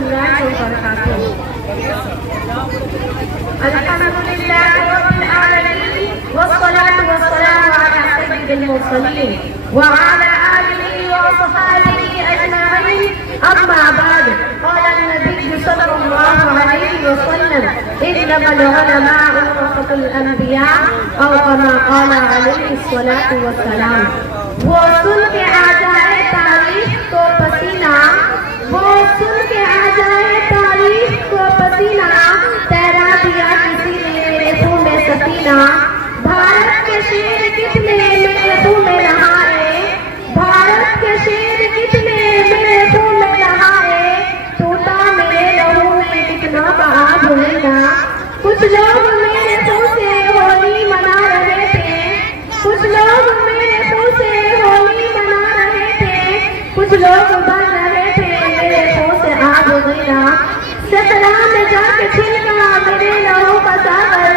الله وبركاته. الحمد لله رب العالمين والصلاة والسلام على سيد المرسلين وعلى آله وصحبه أجمعين. أما بعد، قال النبي صلى الله عليه وسلم: إنما العلماء ورثة الأنبياء، أو كما قال عليه الصلاة والسلام. وہ سن کے آ جائے تاریخ کو پسینہ، وہ سن کے آ جائے تاریخ کو پسینہ، تیرا دیا کسی نے میرے خون میں سفینہ. بھارت کے شیر کتنے میرے خون میں نہائے، بھارت کے شیر کتنے میرے خون میں نہائے، ٹوٹا میرے لہو میں کتنا بہا بھولنا. کچھ لوگ میرے خون سے ہولی منا رہے تھے، کچھ لوگ میرے خون سے ہولی منا رہے تھے، کچھ لوگ بن رہے تھے میرے خون سے آگ گنا. سکرا میں جا کے چھلکا میرے لہو کا ساغر،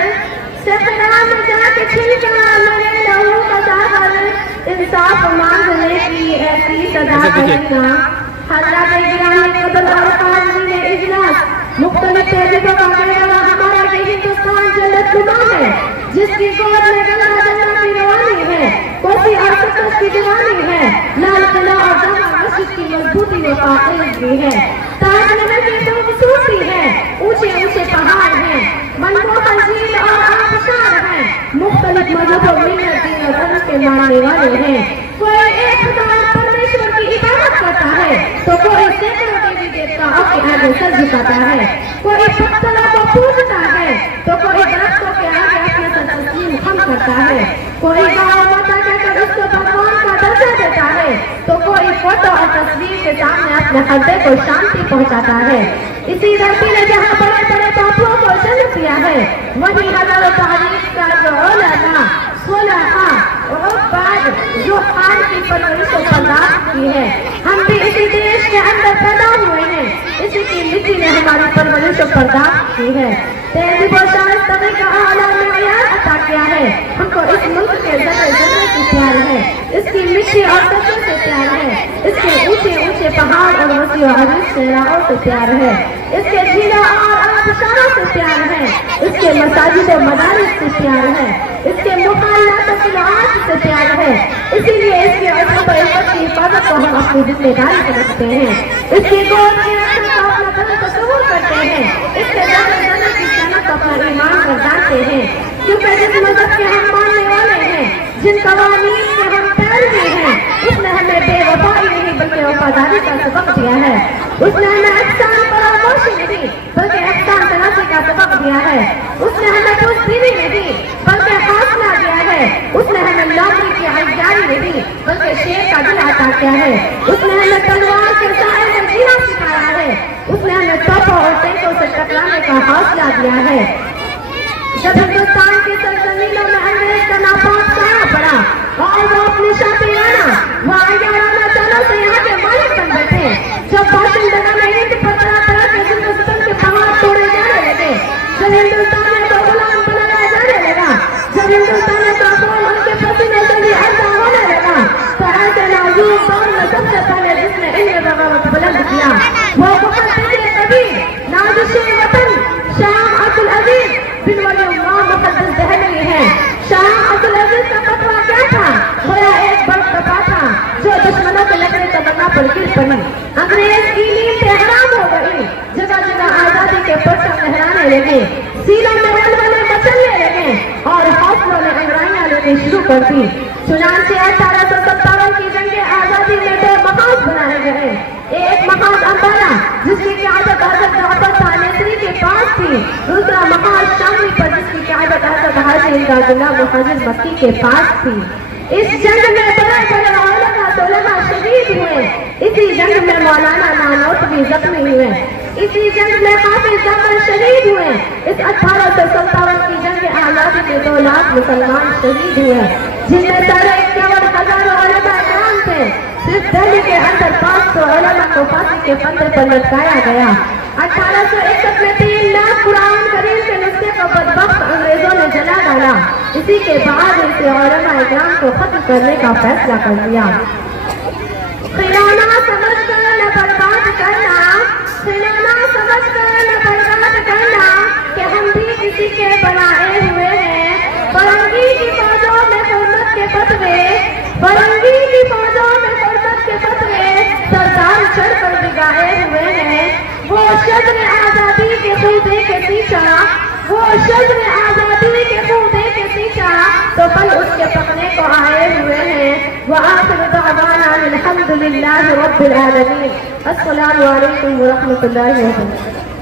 سکرا میں جا کے چھلکا میرے لہو کا ساغر، انصاف مانگنے کی ایسی صدا کرنا. حضرات گرامی قدر اور قادرین اجلاس، مختلف تہذیبوں کا میرا ہمارا یہ ہندوستان جنت نما ہے، جس کی گود میں گنگا جمنا کی روانی ہے، کوسی اور ستس کی دیوانی ہے، لال قلعہ اور جامع مسجد کی مضبوطی و پاکیزگی ہے، تاج محل کی خوبصورتی ہے، اونچے اونچے پہاڑ ہیں، منموہن جھیل اور آبشار ہیں، مختلف مذہب و ملت دین و دھرم کے ماننے والے ہیں. کوئی ایک خدا پرمیشور کی عبادت کرتا ہے تو کوئی سینکڑوں دیوی دیوتاؤں کے آگے سر جھکاتا ہے، کوئی پتھروں کو پوجتا ہے تو کوئی درختوں کے آگے اپنا سر تسلیم خم کرتا ہے، کوئی گاؤں ماتا کہہ کر اس کو بھگوان کا درجہ دیتا ہے تو کوئی فوٹو اور تصویر کے سامنے اپنے خطے کو شانتی پہنچاتا ہے. اسی دھرتی نے جہاں بڑے بڑے باپوؤں کو جنم دیا ہے، وہی ہزاروں تاریخ کا جو علماء، صلحاء اور بعد جو خان کی پرورش و پرداخت کی ہے. ہم بھی اسی دیش کے اندر پیدا ہوئے ہیں، اسی کی مٹی نے ہماری پرورش و پرداخت کی ہے. تہذیب و شائستگی کا اعلیٰ معیار عطا کیا ہے. ہم کو اس ملک کے ذرے ذرے سے پیار ہے، اس کی مٹی اور سچوں سے پیار ہے، اس کے اونچے اونچے پہاڑ اور وسیع و عریض صحراؤں سے پیار ہے، اس کے جھیلوں اور آبشاروں سے پیار ہے، اس کے مساجد و مدارس سے پیار ہے، اس کے مخالات و قلعات سے پیار ہے. اسی لیے اس کی عزت و عزت کی حفاظت کو ہم اپنی ذمہ داری سمجھتے ہیں، اس کی گود میں رکھنے کا اپنا دل تصور کرتے ہیں، اس کے ذرے ذرے کی صنعت اپنا ایمان گردانتے ہیں. کیونکہ جس مذہب کے ہم ماننے والے ہیں، جن قوانین کے ہم پیروی ہیں، اس نے ہمیں بے وفائی نہیں بلکہ وفاداری کا سبق دیا ہے. اس نے ہمیں احسان فراموشی نہیں بلکہ احسان تلاشی کا سبق دیا ہے. اس نے ہمیں بزدلی نہیں بلکہ حوصلہ دیا ہے. اس نے ہمیں لومڑی کی عیاری نہیں بلکہ شیر کا دل عطا کیا ہے. اس نے ہمیں تلوار کے سائے میں جینا سکھایا ہے. اس نے ہمیں توپوں اور ٹینکوں سے ٹکرانے کا حوصلہ دیا ہے. جب ہندوستان کی سرزمینوں میں انگریز کا ناپاک سایہ پڑا اور وہ اپنی شاپیانہ و عیارانہ چالوں سے یہاں کے مالک بن بیٹھے، جب باشندگان نے اینٹ پر طرح طرح کے ظلم و ستم کے پہاڑ توڑے جانے لگے، جب ہندوستان کو غلام بنایا جانے لگا، جب ہندوستان کا خون ان کے پسینے سے بھی ایسا ہونے لگا، تو ایسے نازک دور میں سب سے پہلے جس نے علم بغاوت بلند کیا وہ محمد کبیر نازش وطن شاہ عبد العزیز بن ولی اللہ مقدس دہلوی ہے. شاہ عبد العزیز کا فتویٰ کیا تھا؟ گویا ایک برف دفاع تھا جو دشمنوں کے لکڑے تمنا پر گر پڑی. انگریز کی نیند حرام ہو گئی، جگہ جگہ آزادی کے پرچم لہرانے لگے، سینوں میں ولولے مچلنے لگے اور حوصلوں نے انگرائیاں لینے شروع کر دی. چنانچہ 1857 کی جنگ آزادی میں 2 مقام بنائے گئے. ایک مقام امبالہ جس کی قیادت حضرت جعفر تانیسری کے پاس تھی، دوسرا مقام شاملی پر جس کی قیادت حضرت حاجی امداد اللہ مہاجر مکی کے پاس تھی. اس جنگ میں بڑے بڑے علماء طلباء شہید ہوئے، اسی جنگ میں مولانا نانوتوی زخمی ہوئے، اسی جنگ میں حافظ جعفر شہید ہوئے. اس 1857 کی جنگ آزادی میں 2 لاکھ مسلمان شہید ہوئے، جن میں 51,000 علماء کرام تھے. صرف دہلی کے اندر 500 علماء کو پھانسی کے پھندے پر لٹکایا گیا. 1861 میں 3 لاکھ قرآن کریم کے نسخے کو بدبخت انگریزوں نے جلا ڈالا. اسی کے بعد اسے علماء اکرام کو ختم کرنے کا فیصلہ کر لیا. کھلونا سمجھ کر نہ برباد کرنا، کھلونا فرنگی کی فوجوں میں فرقت کے قطرے سردار چڑھ کر بگائے ہوئے ہیں، وہ شجر آزادی کے خودے کے پیچھا، وہ شجر آزادی کے خودے کے پیچھا تو پل اس کے پکنے کو آئے ہوئے ہیں۔ وآخر دعوانا الحمد للہ رب العالمین۔ السلام علیکم ورحمۃ اللہ وبرکاتہ۔